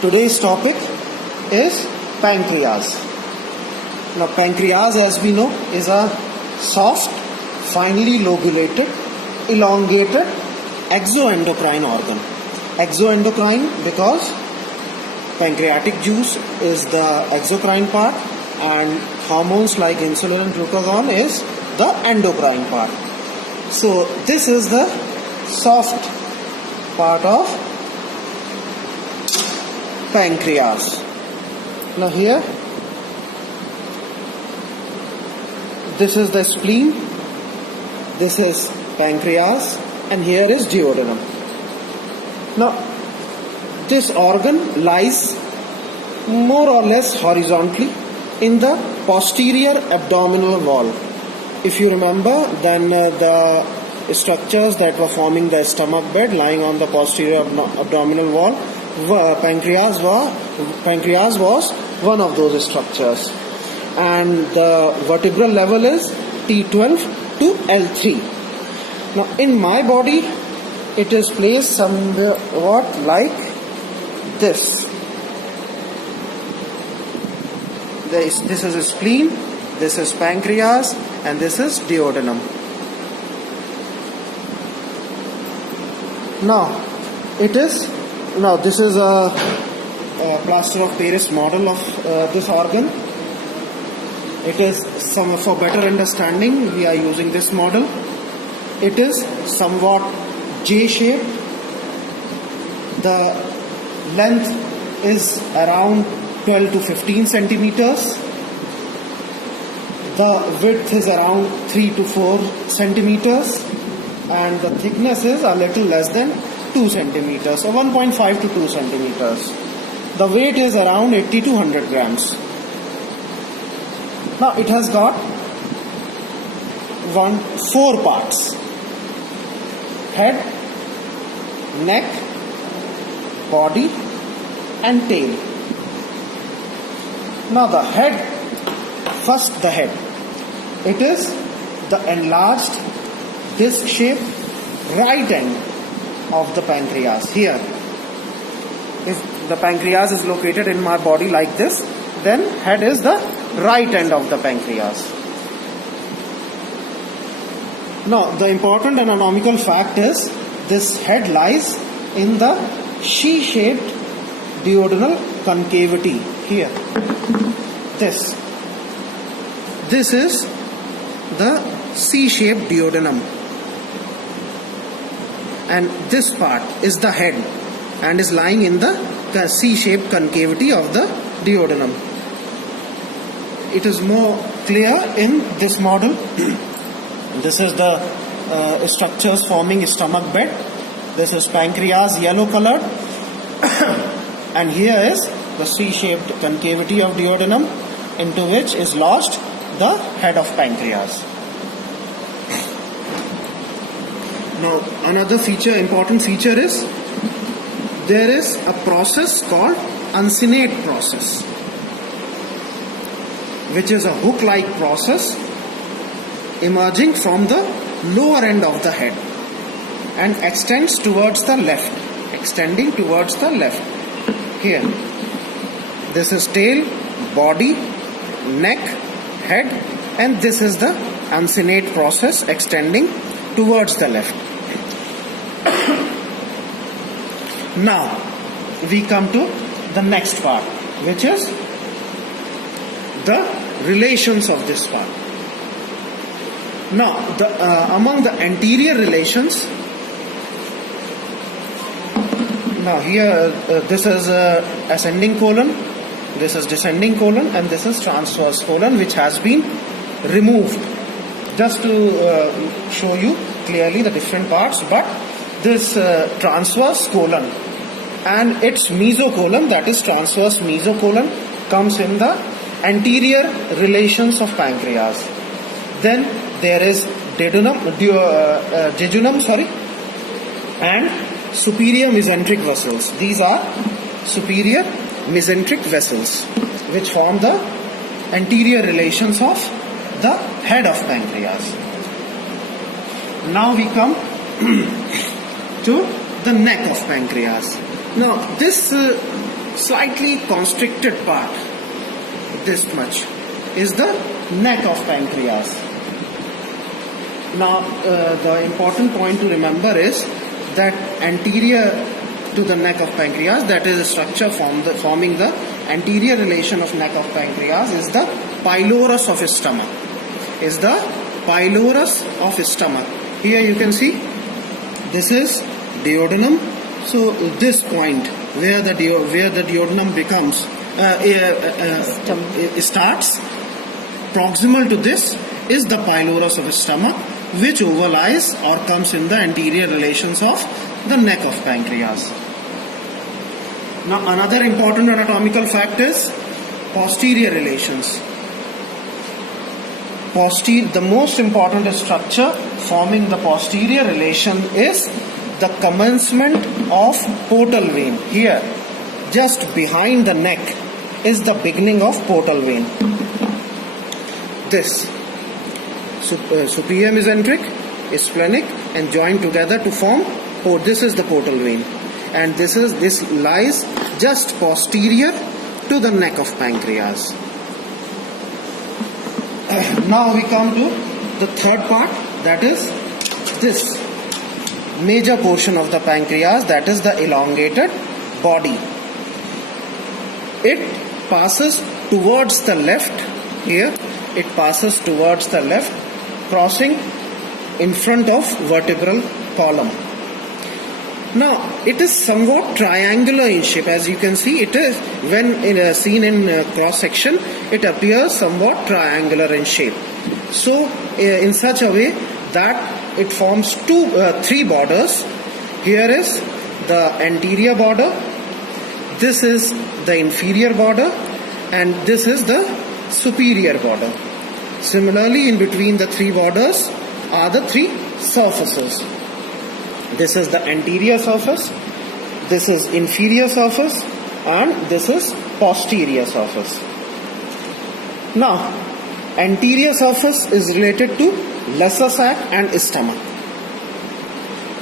Today's topic is pancreas. Now, pancreas, as we know, is a soft, finely lobulated, elongated exoendocrine organ. Exoendocrine because pancreatic juice is the exocrine part and hormones like insulin and glucagon is the endocrine part. So this is the soft part of pancreas. Now here, this is the spleen, this is pancreas, and here is duodenum. Now this organ lies more or less horizontally in the posterior abdominal wall. If you remember, then the structures that were forming the stomach bed lying on the posterior abdominal wall, pancreas was one of those structures, and the vertebral level is T12 to L3. Now in my body it is placed somewhat like this. This is a spleen, this is pancreas, and this is duodenum. This is a plaster of Paris model of this organ. It is for better understanding, we are using this model. It is somewhat J-shaped. The length is around 12 to 15 centimeters. The width is around 3 to 4 centimeters. And the thickness is a little less than 2 centimeters, or 1.5 to 2 centimeters. The weight is around 80 to 100 grams. Now it has got 4 parts: head, neck, body, and tail. Now the head, first the head. It is the enlarged disc-shaped right end of the pancreas. Here, if the pancreas is located in my body like this, then head is the right end of the pancreas. Now the important anatomical fact is this head lies in the C-shaped duodenal concavity here. This is the C-shaped duodenum, and this part is the head and is lying in the C-shaped concavity of the duodenum. It is more clear in this model. This is the structures forming stomach bed. This is pancreas, yellow colored, and here is the C-shaped concavity of duodenum, into which is lodged the head of pancreas. Now another important feature is there is a process called uncinate process, which is a hook-like process emerging from the lower end of the head and extending towards the left. Here, this is tail, body, neck, head, and this is the uncinate process extending towards the left. Now we come to the next part, which is the relations of this part. Now among the anterior relations, now here this is ascending colon, this is descending colon, and this is transverse colon, which has been removed just to show you clearly the different parts. But this transverse colon and its mesocolon, that is transverse mesocolon, comes in the anterior relations of pancreas. Then there is jejunum and superior mesenteric vessels. These are superior mesenteric vessels which form the anterior relations of the head of pancreas. Now we come to the neck of pancreas. Now this slightly constricted part, this much, is the neck of pancreas. Now, the important point to remember is that anterior to the neck of pancreas, that is a structure forming the anterior relation of neck of pancreas, is the pylorus of stomach. Here you can see this is duodenum. So this point where the duodenum becomes starts, proximal to this is the pylorus of stomach, which overlies or comes in the anterior relations of the neck of pancreas. Now another important anatomical fact is posterior relations. The most important structure forming the posterior relation is the commencement of portal vein. Here, just behind the neck, is the beginning of portal vein. This superior mesenteric, splenic, and joined together to form. This is the portal vein, and this lies just posterior to the neck of pancreas. Now we come to the third part, that is this major portion of the pancreas, that is the elongated body. It passes towards the left. Here it passes towards the left, crossing in front of vertebral column. Now it is somewhat triangular in shape. As you can see, it is, when seen in cross section, it appears somewhat triangular in shape. So in such a way that it forms three borders. Here is the anterior border, this is the inferior border, and this is the superior border. Similarly, in between the three borders are the three surfaces. This is the anterior surface, this is inferior surface, and this is posterior surface. Now, anterior surface is related to lesser sac and stomach.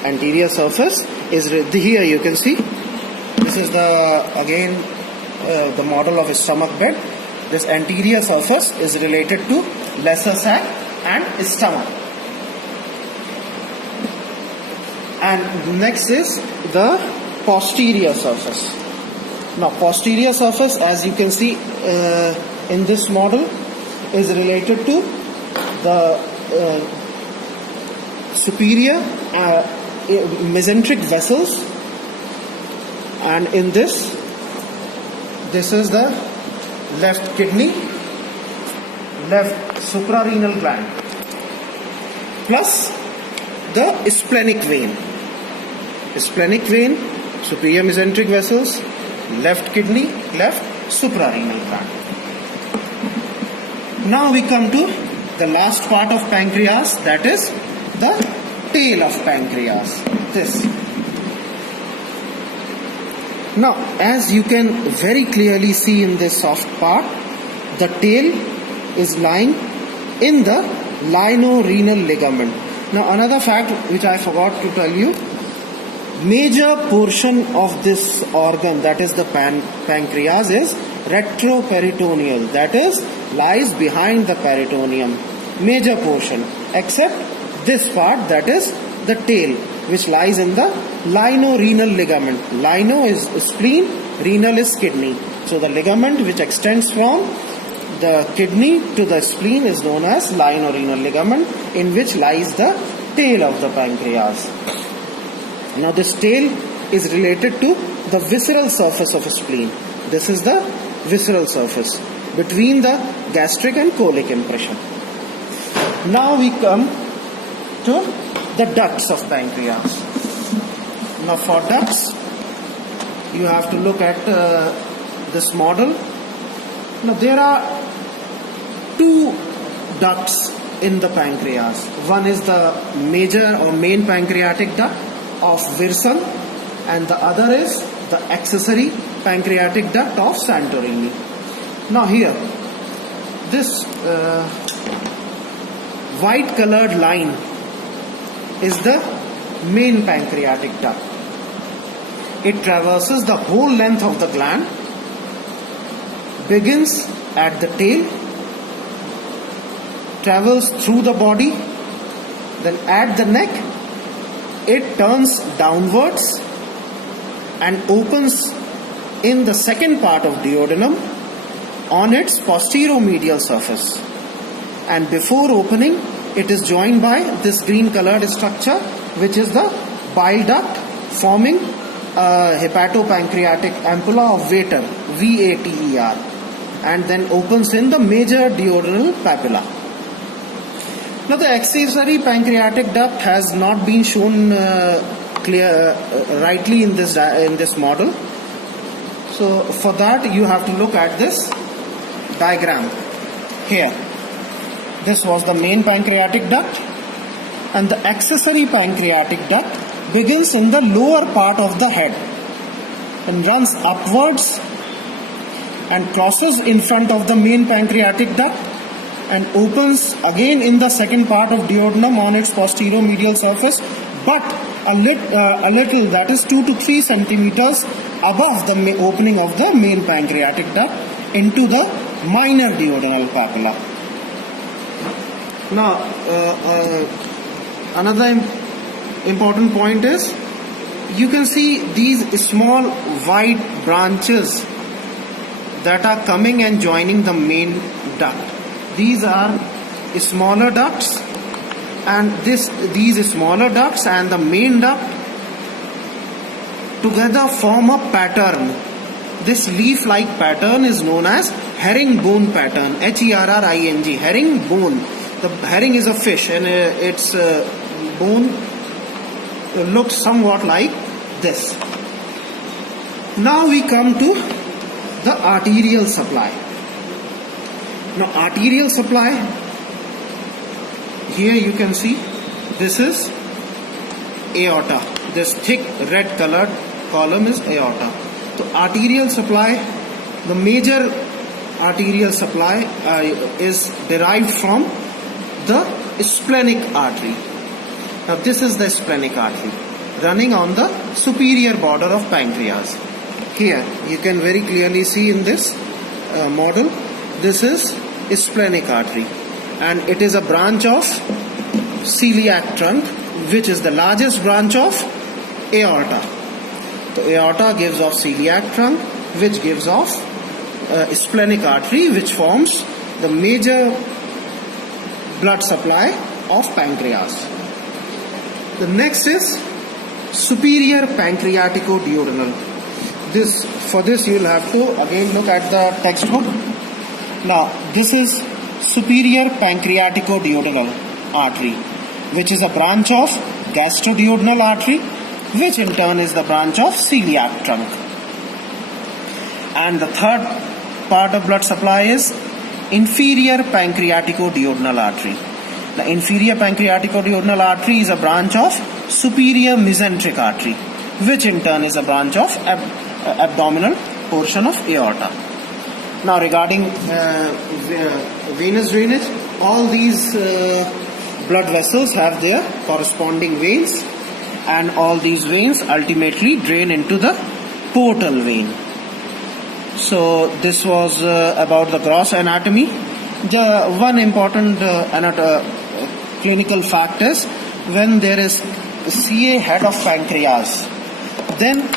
Anterior surface is, here you can see, this is the model of a stomach bed. This anterior surface is related to lesser sac and stomach. And next is the posterior surface. Now posterior surface, as you can see in this model, is related to the superior mesenteric vessels, and in this is the left kidney, left suprarenal gland, plus the splenic vein. Splenic vein, superior mesenteric vessels, left kidney, left suprarenal gland. Now we come to the last part of pancreas, that is the tail of pancreas. This. Now, as you can very clearly see in this soft part, the tail is lying in the lienorenal ligament. Now, another fact which I forgot to tell you, major portion of this organ, that is the pancreas, is retroperitoneal, that is lies behind the peritoneum. Major portion, except this part, that is the tail, which lies in the lienorenal ligament. Lino is spleen, renal is kidney. So the ligament which extends from the kidney to the spleen is known as lienorenal ligament, in which lies the tail of the pancreas. Now this tail is related to the visceral surface of a spleen. This is the visceral surface between the gastric and colic impression. Now we come to the ducts of pancreas. Now for ducts, you have to look at this model. Now there are two ducts in the pancreas. One is the major or main pancreatic duct of Wirsung, and the other is the accessory pancreatic duct of Santorini. Now here, this white colored line is the main pancreatic duct. It traverses the whole length of the gland begins at the tail, travels through the body, then at the neck it turns downwards and opens in the second part of duodenum on its posteromedial surface. And before opening, it is joined by this green colored structure, which is the bile duct, forming a hepatopancreatic ampulla of Vater, VATER, and then opens in the major duodenal papilla. Now the accessory pancreatic duct has not been shown rightly in this model. So for that you have to look at this diagram here. This was the main pancreatic duct, and the accessory pancreatic duct begins in the lower part of the head and runs upwards and crosses in front of the main pancreatic duct and opens again in the second part of duodenum on its posteromedial surface, but a little, that is 2 to 3 centimeters above the opening of the main pancreatic duct into the minor duodenal papilla. Now, another important point is, you can see these small white branches that are coming and joining the main duct. These are smaller ducts, and these smaller ducts and the main duct together form a pattern. This leaf-like pattern is known as herringbone pattern, Herring, herringbone. The herring is a fish, and its bone looks somewhat like this. Now we come to the arterial supply. Now arterial supply, here you can see this is aorta. This thick red colored column is aorta. So arterial supply, the major arterial supply is derived from the splenic artery. Now this is the splenic artery running on the superior border of pancreas. Here you can very clearly see in this model, this is splenic artery, and it is a branch of celiac trunk, which is the largest branch of aorta. The aorta gives off celiac trunk, which gives off splenic artery, which forms the major blood supply of pancreas. The next is superior pancreatico-duodenal. For this you will have to again look at the textbook. Now this is superior pancreatico-duodenal artery, which is a branch of gastroduodenal artery, which in turn is the branch of celiac trunk. And the third part of blood supply is inferior pancreatico-duodenal artery. The inferior pancreatico-duodenal artery is a branch of superior mesenteric artery, which in turn is a branch of abdominal portion of aorta. Now regarding venous drainage, all these blood vessels have their corresponding veins, and all these veins ultimately drain into the portal vein. So this was about the gross anatomy. The one important clinical fact is, when there is CA head of pancreas, then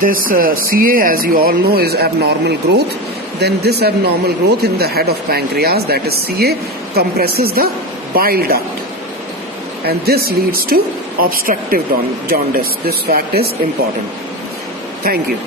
this CA, as you all know, is abnormal growth. Then this abnormal growth in the head of pancreas, that is CA, compresses the bile duct, and this leads to obstructive jaundice. This fact is important. Thank you.